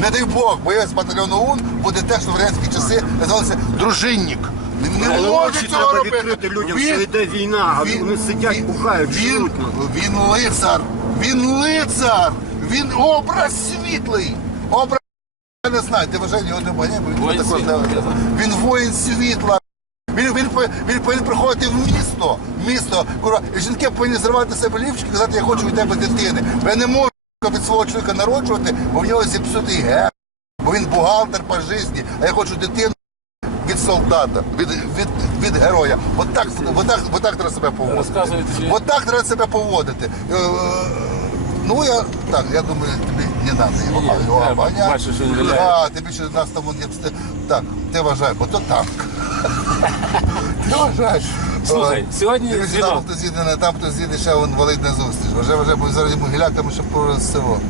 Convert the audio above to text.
Не дай Бог, боєць батальйону ОУН буде те, що в радянські часи називалося дружинник. Не, не може цього треба робити. відкрити людям, що йде війна, а вони сидять, пухають, він, жруть. він лицар, він лицар, він образ світлий. Образ я не знаю, ти вважаєш його немає, бо він також не- він воїн світла. Він, він, він повинен приходити в місто. Місто. Кура, і жінки повинні зривати себе лівчики і казати, я хочу від тебе дитини. Я не можу від свого чоловіка народжувати, бо в нього зіпсутий ге. Бо він бухгалтер по житті, а я хочу дитину від солдата, від, від, від героя. От так, от так, от так треба себе поводити. От так треба себе поводити. Е, Ну я так, я думаю, тобі не треба його, його я бачу, що. А, ти більше нас там не Так, ти вважай, бо то танк. Ти вважаєш. Слухай, сьогодні дзвінок. там хтось їде, не там хтось їде, ще він валить на зустріч. Вже вже бо зараз йому щоб про село.